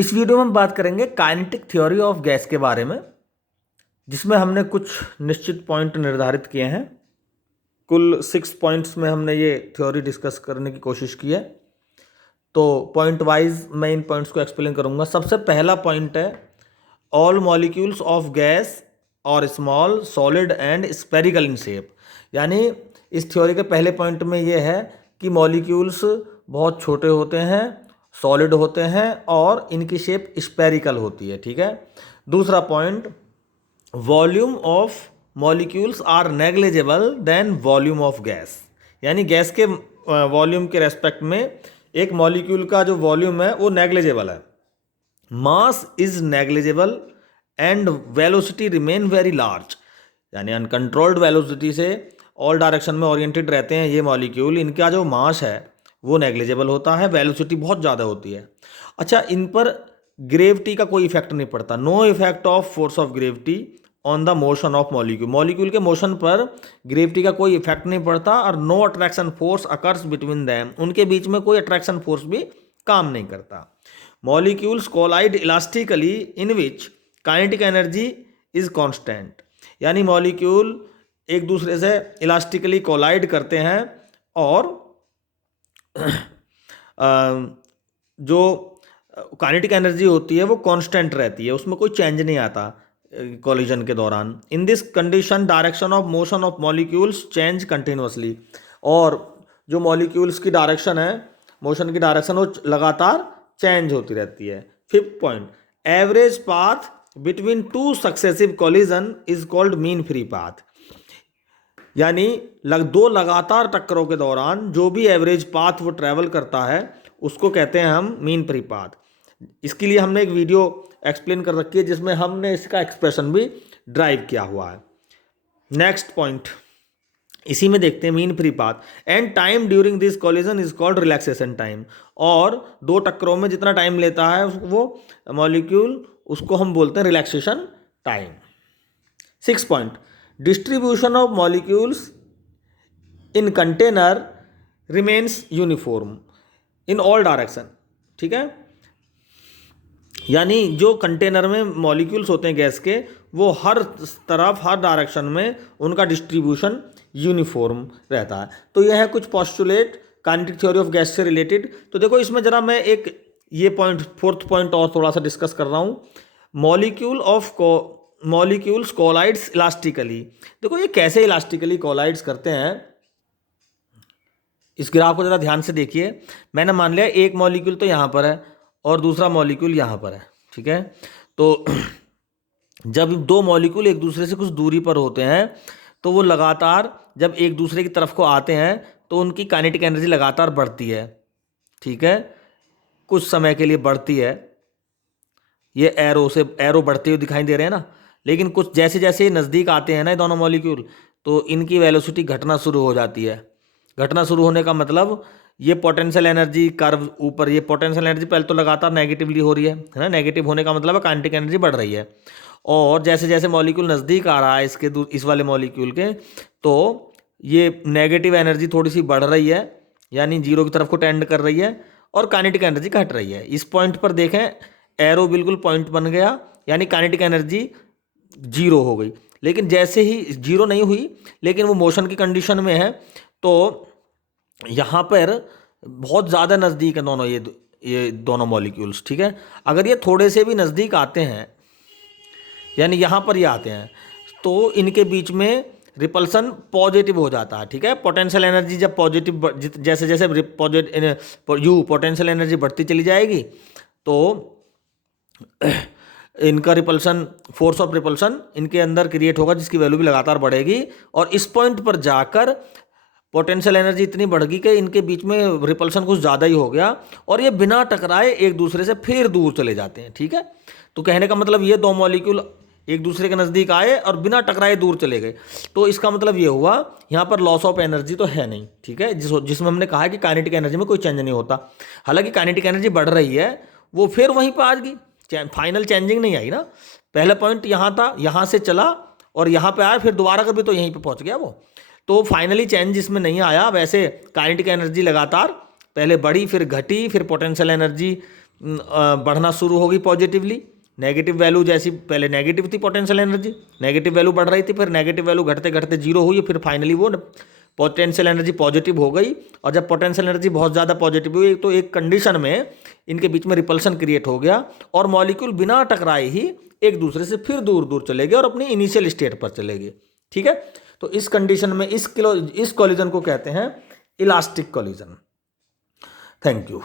इस वीडियो में हम बात करेंगे काइनेटिक थ्योरी ऑफ गैस के बारे में, जिसमें हमने कुछ निश्चित पॉइंट निर्धारित किए हैं। कुल 6 पॉइंट्स में हमने ये थ्योरी डिस्कस करने की कोशिश की है। तो पॉइंट वाइज मैं इन पॉइंट्स को एक्सप्लेन करूंगा। सबसे पहला पॉइंट है ऑल मॉलिक्यूल्स ऑफ गैस और small solid and spherical in shape. यानी इस थ्योरी के पहले पॉइंट में ये है कि मॉलिक्यूल्स बहुत छोटे होते हैं, सॉलिड होते हैं और इनकी शेप स्पेरिकल होती है। ठीक है। दूसरा point, volume of molecules are negligible than volume of gas. यानी गैस के वॉल्यूम के रेस्पेक्ट में एक मॉलिक्यूल का जो वॉल्यूम है वो नेग्लिजिबल है। Mass is negligible and velocity remain very large. यानी अनकंट्रोल्ड वेलोसिटी से ऑल डायरेक्शन में ओरिएंटेड रहते हैं ये मॉलिक्यूल। इनका जो मास है वो नेग्लिजिबल होता है, वेलोसिटी बहुत ज़्यादा होती है। अच्छा, इन पर ग्रेविटी का कोई इफेक्ट नहीं पड़ता। No effect of force of gravity on the motion of molecule. Molecule के मोशन पर ग्रेविटी का कोई इफेक्ट नहीं पड़ता और no attraction force occurs between them. उनके बीच में कोई अट्रैक्शन फोर्स भी काम नहीं करता। Molecules collide elastically in which kinetic energy is constant. यानी मॉलिक्यूल एक दूसरे से इलास्टिकली कोलाइड करते हैं और जो काइनेटिक एनर्जी होती है वो कांस्टेंट रहती है, उसमें कोई चेंज नहीं आता कोलिजन के दौरान। In this condition direction of motion of molecules change continuously. और जो मॉलिक्यूल्स की डायरेक्शन है, मोशन की डायरेक्शन, वो लगातार चेंज होती रहती है। Fifth point, average path between two successive collision is called mean free path. यानी दो लगातार टक्करों के दौरान जो भी एवरेज पाथ वो ट्रैवल करता है उसको कहते हैं हम मीन फ्री पाथ। इसके लिए हमने एक वीडियो एक्सप्लेन कर रखी है जिसमें हमने इसका एक्सप्रेशन भी ड्राइव किया हुआ है। नेक्स्ट पॉइंट इसी में देखते हैं, mean free path and time during this collision is called relaxation time. और दो टक्करों में जितना टाइम लेता है वो मॉलिक्यूल, उसको हम बोलते हैं relaxation time. Six point, distribution of molecules in container remains uniform in all direction. ठीक है। यानी जो कंटेनर में मॉलिक्यूल्स होते हैं गैस के, वो हर तरफ हर डायरेक्शन में उनका डिस्ट्रीब्यूशन यूनिफॉर्म रहता है। तो यह है कुछ postulate kinetic theory of gas से रिलेटेड। तो देखो इसमें जरा मैं एक ये पॉइंट, फोर्थ पॉइंट और थोड़ा सा डिस्कस कर रहा हूँ। Molecules collides elastically. देखो ये कैसे इलास्टिकली कोलाइड्स करते हैं, इस ग्राफ को ज़रा ध्यान से देखिए। मैंने मान लिया एक मॉलिक्यूल तो यहाँ पर है और दूसरा मॉलिक्यूल यहाँ पर है। ठीक है। तो जब दो मॉलिक्यूल एक दूसरे से कुछ दूरी पर होते हैं तो वो लगातार जब एक दूसरे की तरफ को आते हैं तो उनकी काइनेटिक एनर्जी लगातार बढ़ती है। ठीक है, कुछ समय के लिए बढ़ती है। ये एरो बढ़ते हुए दिखाई दे रहे हैं ना। लेकिन कुछ जैसे जैसे नज़दीक आते हैं ना ये दोनों मॉलिक्यूल, तो इनकी वेलोसिटी घटना शुरू हो जाती है। घटना शुरू होने का मतलब ये पोटेंशियल एनर्जी कर्व ऊपर, ये पोटेंशियल एनर्जी पहले तो लगातार नेगेटिवली हो रही है ना। नेगेटिव होने का मतलब है काइनेटिक एनर्जी बढ़ रही है। और जैसे जैसे मॉलिक्यूल नज़दीक आ रहा है इस वाले मॉलिक्यूल के, तो ये नेगेटिव एनर्जी थोड़ी सी बढ़ रही है, यानी जीरो की तरफ को टेंड कर रही है और काइनेटिक एनर्जी घट रही है। इस पॉइंट पर देखें, एरो बिल्कुल पॉइंट बन गया, यानी काइनेटिक एनर्जी जीरो हो गई। लेकिन जैसे ही जीरो नहीं हुई, लेकिन वो मोशन की कंडीशन में है, तो यहाँ पर बहुत ज़्यादा नज़दीक है दोनों, ये दोनों मॉलिक्यूल्स। ठीक है। अगर ये थोड़े से भी नज़दीक आते हैं, यानी यहाँ पर ये आते हैं, तो इनके बीच में रिपल्सन पॉजिटिव हो जाता है। ठीक है। पोटेंशियल एनर्जी जब पॉजिटिव, जैसे जैसे पोटेंशियल एनर्जी बढ़ती चली जाएगी तो इनका रिपल्सन, फोर्स ऑफ रिपल्सन इनके अंदर क्रिएट होगा, जिसकी वैल्यू भी लगातार बढ़ेगी। और इस पॉइंट पर जाकर पोटेंशियल एनर्जी इतनी बढ़ गई कि इनके बीच में रिपल्सन कुछ ज़्यादा ही हो गया और ये बिना टकराए एक दूसरे से फिर दूर चले जाते हैं। ठीक है। तो कहने का मतलब ये दो मॉलिक्यूल एक दूसरे के नज़दीक आए और बिना टकराए दूर चले गए। तो इसका मतलब ये हुआ यहाँ पर लॉस ऑफ एनर्जी तो है नहीं। ठीक है। जिसमें हमने कहा है कि काइनेटिक एनर्जी में कोई चेंज नहीं होता। हालांकि काइनेटिक एनर्जी बढ़ रही है, वो फिर वहीं पर आ गई, फाइनल चेंजिंग नहीं आई ना। पहला पॉइंट यहाँ था, यहाँ से चला और यहाँ पे आया, फिर दोबारा कभी तो यहीं पे पहुँच गया वो। तो फाइनली चेंज इसमें नहीं आया। वैसे काइनेटिक एनर्जी लगातार पहले बढ़ी, फिर घटी, फिर पोटेंशियल एनर्जी बढ़ना शुरू होगी पॉजिटिवली। नेगेटिव वैल्यू जैसी पहले नेगेटिव थी पोटेंशियल एनर्जी, नेगेटिव वैल्यू बढ़ रही थी, फिर नेगेटिव वैल्यू घटते घटते जीरो हुई, फिर फाइनली वो पोटेंशियल एनर्जी पॉजिटिव हो गई। और जब पोटेंशियल एनर्जी बहुत ज़्यादा पॉजिटिव हुई तो एक कंडीशन में इनके बीच में रिपल्सन क्रिएट हो गया और मॉलिक्यूल बिना टकराए ही एक दूसरे से फिर दूर दूर चले गए और अपनी इनिशियल स्टेट पर चले गए। ठीक है, तो इस कंडीशन में इस कॉलिजन को कहते हैं इलास्टिक कॉलिजन। Thank you.